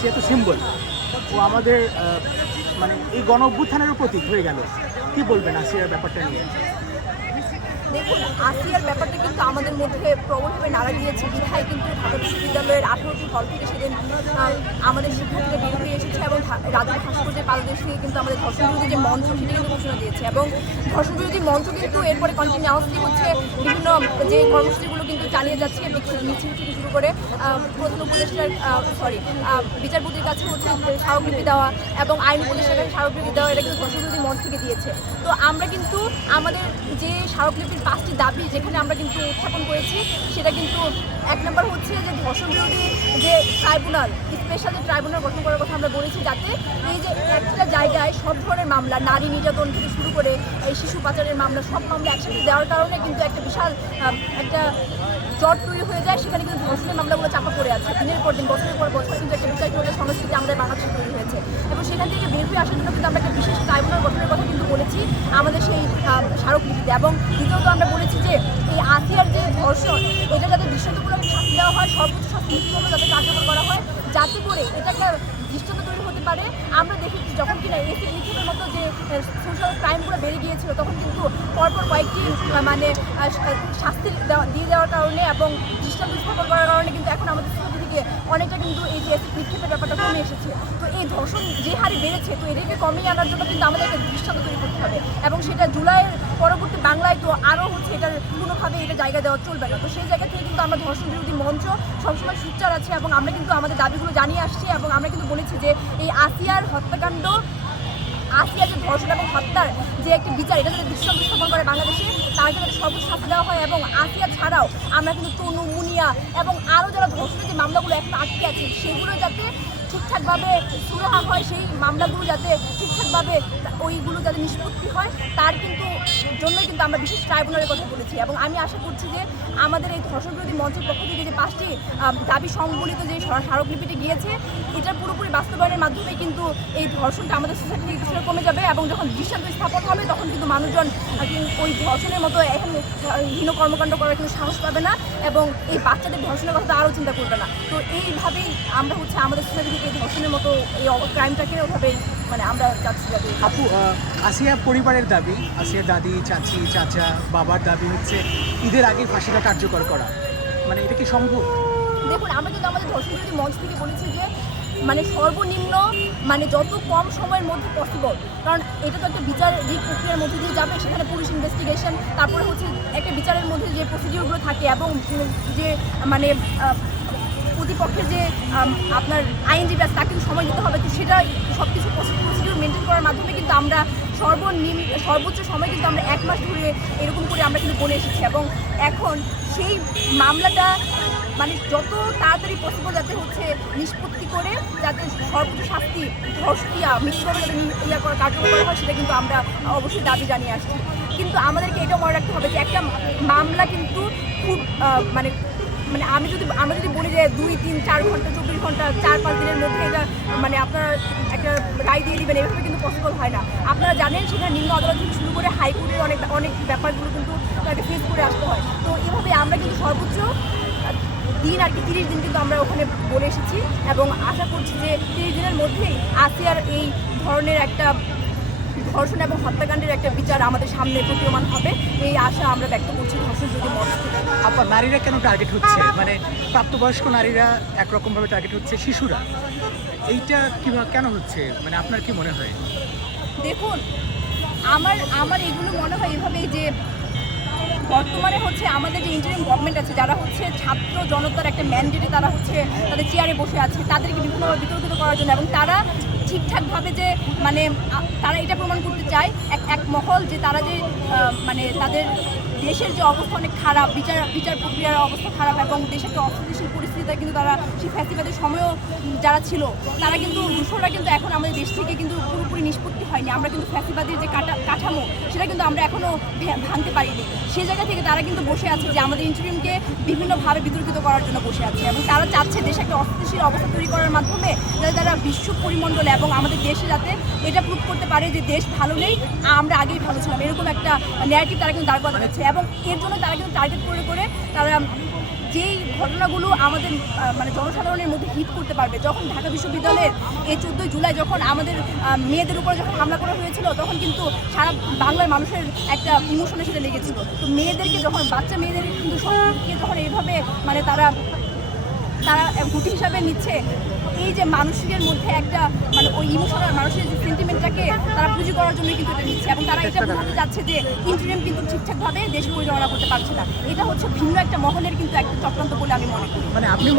যেহেতু সিম্বল ও আমাদের মানে এই গণ অভ্যুত্থানেরও প্রতীক হয়ে গেল। কি বলবেন আসিয়ার ব্যাপারটা নিয়ে? দেখুন আসিয়ার ব্যাপারটা কিন্তু আমাদের মধ্যে প্রবলভাবে নাড়া দিয়েছে। বিধায় কিন্তু ঢাকা বিশ্ববিদ্যালয়ের আঠারোটি হল থেকে সেদিন আমাদের শিক্ষার্থীরা বের হয়ে এসেছে এবং রাজা ভাস্কর্যের পাদদেশ থেকে কিন্তু আমাদের ধর্ষণ বিরোধী যে মঞ্চ, সেটা কিন্তু ঘোষণা দিয়েছে। এবং ধর্ষণ বিরোধী মঞ্চ কিন্তু এরপরে কন্টিনিউসলি হচ্ছে বিভিন্ন যে কর্মসূচিগুলো কিন্তু চালিয়ে যাচ্ছে মিছিল থেকে শুরু করে প্রধান উপদেষ্টার সরি বিচারপতির কাছে হচ্ছে স্মারকলিপি দেওয়া এবং আইন উপদেষ্টার কাছে স্মারকলিপি দেওয়া, এটা কিন্তু ধর্ষণ বিরোধী মঞ্চ থেকে দিয়েছে। তো আমরা কিন্তু আমাদের যে স্মারকলিপির পাঁচটি দাবি যেখানে আমরা কিন্তু উত্থাপন করেছি, সেটা কিন্তু এক নম্বর হচ্ছে যে ধর্ষণ বিরোধী যে ট্রাইব্যুনাল স্পেশাল যে ট্রাইব্যুনাল গঠন করার কথা আমরা বলেছি, যাতে এই যে একটা জায়গায় সব ধরনের মামলা, নারী নির্যাতন থেকে শুরু করে এই শিশু পাচারের মামলা, সব মামলা একসাথে দেওয়ার কারণে কিন্তু একটা বিশাল একটা জট তৈরি হয়ে যায়, সেখানে কিন্তু ধর্ষণের মামলাগুলো চাপা পড়ে আছে। দিনের পর দিন, বছরের পর বছর কিন্তু একটা বিচারপতির সংস্কৃতি আমাদের বাংলাদেশে তৈরি হয়েছে। এবং সেখান থেকে বের হয়ে আসার জন্য কিন্তু আমরা একটা বিশেষ ট্রাইব্যুনাল গঠনের কথা আমাদের সেই স্মারকলিপিতে এবং দ্বিতীয়ত আমরা বলেছি যে এই আসিয়ার যে ধর্ষণ, এটা যাতে দৃষ্টান্তমূলক শাস্তি দেওয়া হয়, সর্বোচ্চ শাস্তি যাতে কার্যকর করা হয়, যাতে করে এটা একটা দৃষ্টান্ত তৈরি হতে পারে। আমরা দেখেছি যখন কিনা এসি ইথিনের মতো যে সোশ্যাল ক্রাইমগুলো বেড়ে গিয়েছিল, তখন কিন্তু পরপর কয়েকটি মানে শাস্তি দিয়ে দেওয়ার কারণে এবং দৃষ্টান্ত স্থাপন করার কারণে কিন্তু এখন আমাদের থেকে অনেকটা কিন্তু এই যে নিক্ষেপের ব্যাপারটা কমে এসেছে। তো এই ধর্ষণ যে হারে বেড়েছে, তো এদেরকে কমিয়ে আনার জন্য কিন্তু আমাদের একটা দৃষ্টান্ত তৈরি করতে হবে। এবং সেটা জুলাইয়ের পরবর্তী বাংলায় তো আরও হচ্ছে এটার কোনোভাবে এটা জায়গা দেওয়া চলবে না। তো সেই জায়গা থেকে কিন্তু আমরা ধর্ষণ বিরোধী মঞ্চ সবসময় সুচার আছে এবং আমরা কিন্তু আমাদের দাবিগুলো জানিয়ে আসছি এবং আমরা কিন্তু বলেছি যে এই আসিয়ার হত্যাকাণ্ড আসিয়া যে ধর্ষণ এবং হত্যার যে একটি বিচার, এটা যদি দৃশ্য স্থাপন করে বাংলাদেশে তার জন্য সবুজ শাস্তি দেওয়া হয় এবং আসিয়া ছাড়াও আমরা কিন্তু তনু, মুনিয়া এবং আরও যারা ধর্ষণের যে মামলাগুলো এখন আটকে আছে, সেগুলো যাতে ঠিকঠাকভাবে সুরাহা হয়, সেই মামলাগুলো যাতে ঠিকঠাকভাবে ওইগুলো যাতে নিষ্পত্তি হয়, তার কিন্তু জন্যই কিন্তু আমরা বিশেষ ট্রাইব্যুনালের কথা বলেছি। এবং আমি আশা করছি যে আমাদের এই ধর্ষণ বিরোধী মঞ্চের পক্ষ থেকে যে পাঁচটি দাবি সংবলিত যে স্মার- স্মারকলিপিটি গিয়েছে, এটার পুরোপুরি বাস্তবায়নের মাধ্যমে কিন্তু এই ধর্ষণটা আমাদের সোসাইটি থেকে কিছুটা কমে যাবে এবং যখন দৃষ্টান্ত স্থাপন হবে, তখন কিন্তু মানুষজন ওই ধর্ষণের মতো এখন হীন কর্মকাণ্ড করার কিন্তু সাহস পাবে না। এবং এই বাচ্চাদের ধর্ষণের কথা আরও চিন্তা করবে না। তো এইভাবেই আমরা হচ্ছে আমাদের সোসাইটি থেকে এই ধর্ষণের মতো এই ক্রাইমটাকে ওভাবেই মানে আমরা চাচ্ছি যাতে আপু আসিয়া পরিবারের দাবি আসিয়ার দাদি চাচি চাচা বাবার দাবি হচ্ছে ঈদের আগে ফাঁসিটা কার্যকর করা। মানে এটা কি সম্ভব? দেখুন আমরা কিন্তু আমাদের ধর্ষণ মঞ্চ থেকে বলেছি যে মানে সর্বনিম্ন মানে যত কম সময়ের মধ্যে পসিবল কারণ এটা তো একটা বিচার যে প্রক্রিয়ার মধ্যে দিয়ে যাবে, সেখানে পুলিশ ইনভেস্টিগেশন তারপরে হচ্ছে একটা বিচারের মধ্যে যে প্রসিডিওরগুলো থাকে এবং যে মানে প্রতিপক্ষের যে আপনার আইনজীবী আছে তাকে সময় দিতে হবে, তো সেটা সব কিছু প্রসিডিওর মেনটেন করার মাধ্যমে কিন্তু আমরা সর্বনিম্ন সর্বোচ্চ সময় কিন্তু আমরা এক মাস ধরে এরকম করে আমরা কিন্তু বলে এসেছি এবং এখন সেই মামলাটা মানে যত তাড়াতাড়ি পসিবল যাতে হচ্ছে নিষ্পত্তি করে, যাতে সর্বোচ্চ শাস্তি ধর্ষিয়া নি- ইয়া করা কার্যকর করা হয়, সেটা কিন্তু আমরা অবশ্যই দাবি জানিয়ে আসছি। কিন্তু আমাদেরকে এটা মনে রাখতে হবে যে একটা মামলা কিন্তু খুব মানে মানে আমি যদি আমরা যদি বলি যে দুই, তিন, চার ঘণ্টা, চব্বিশ ঘণ্টা, চার, পাঁচ দিনের মধ্যে এটা মানে আপনারা একটা রায় দিয়ে দেবেন, এভাবে কিন্তু পসিবল হয় না। আপনারা জানেন সেখানে নিম্ন আদালত থেকে শুরু করে হাইকোর্টের অনেক অনেক ব্যাপারগুলো কিন্তু তাকে ফেস করে আসতে হয়। তো এভাবে আমরা কিন্তু সর্বোচ্চ দিন আর কি তিরিশ দিন কিন্তু আমরা ওখানে বলে এসেছি এবং আশা করছি যে তিরিশ দিনের মধ্যেই আসিয়ার এই ধরনের একটা ধর্ষণ এবং হত্যাকাণ্ডের একটা বিচার আমাদের সামনে প্রতীয়মান হবে। এই আশা আমরা ব্যক্ত করছি ধর্ষণ যদি মঞ্চ থেকে আপা নারীরা কেন টার্গেট হচ্ছে? মানে প্রাপ্তবয়স্ক নারীরা একরকমভাবে টার্গেট হচ্ছে শিশুরা। এইটা কীভাবে কেন হচ্ছে? মানে আপনার কি মনে হয়? দেখুন আমার আমার এগুলো মনে হয় এভাবেই যে বর্তমানে হচ্ছে আমাদের যে ইন্টারিম গভর্নমেন্ট আছে যারা হচ্ছে ছাত্র জনতার একটা ম্যান্ডেটে তারা হচ্ছে তাদের চেয়ারে বসে আছে তাদেরকে বিভিন্নভাবে বিতর্কিত করার জন্য এবং তারা ঠিকঠাকভাবে যে মানে তারা এটা প্রমাণ করতে চায়, এক এক মহল যে তারা যে মানে তাদের দেশের যে অবস্থা অনেক খারাপ, বিচার বিচার প্রক্রিয়ার অবস্থা খারাপ এবং দেশের একটা অস্থিতিশীল পরিস্থিতিতে কিন্তু তারা সেই ফ্যাসিবাদের সময়ও যারা ছিল, তারা কিন্তু দূষণরা কিন্তু এখন আমাদের দেশ থেকে কিন্তু পুরোপুরি নিষ্পত্তি হয়নি। আমরা কিন্তু ফ্যাসিবাদের যে কাটা, কাঠামো, সেটা কিন্তু আমরা এখনও ভাঙতে পারিনি। সেই জায়গা থেকে তারা কিন্তু বসে আছে যে আমাদের ইন্টারিমকে বিভিন্নভাবে বিতর্কিত করার জন্য বসে আছে এবং তারা চাচ্ছে দেশে একটা অস্থিতিশীল অবস্থা তৈরি করার মাধ্যমে যাতে তারা বিশ্ব পরিমণ্ডলে এবং আমাদের দেশে যাতে এটা প্রুভ করতে পারে যে দেশ ভালো নেই, আমরা আগেই ভালো ছিলাম। এরকম একটা ন্যারেটিভ তারা কিন্তু দাঁড় করাতে এবং এর জন্য তারা কিন্তু টার্গেট করে করে তারা যেই ঘটনাগুলো আমাদের মানে জনসাধারণের মধ্যে হিট করতে পারবে। যখন ঢাকা বিশ্ববিদ্যালয়ের এই চোদ্দোই জুলাই যখন আমাদের মেয়েদের উপরে যখন হামলা করা হয়েছিল, তখন কিন্তু সারা বাংলার মানুষের একটা ইমোশনের সাথে লেগেছিল। তো মেয়েদেরকে যখন, বাচ্চা মেয়েদের কিন্তু যখন এইভাবে মানে তারা তারা গুটি হিসাবে নিচ্ছে, এই যে মানুষের মধ্যে একটা মানে ওই ইমোশনাল মানুষের যে সেন্টিমেন্টটাকে তারা করার জন্য কিন্তু এটা নিচ্ছে এবং তারা এটা বোঝাতে যাচ্ছে যে ইন্টারিম কিন্তু ঠিকঠাকভাবে দেশ পরিচালনা করতে পারছে না। এটা হচ্ছে ভিন্ন একটা মহলের কিন্তু একটা চক্রান্ত বলে আমি মনে করি। মানে আপনি মনে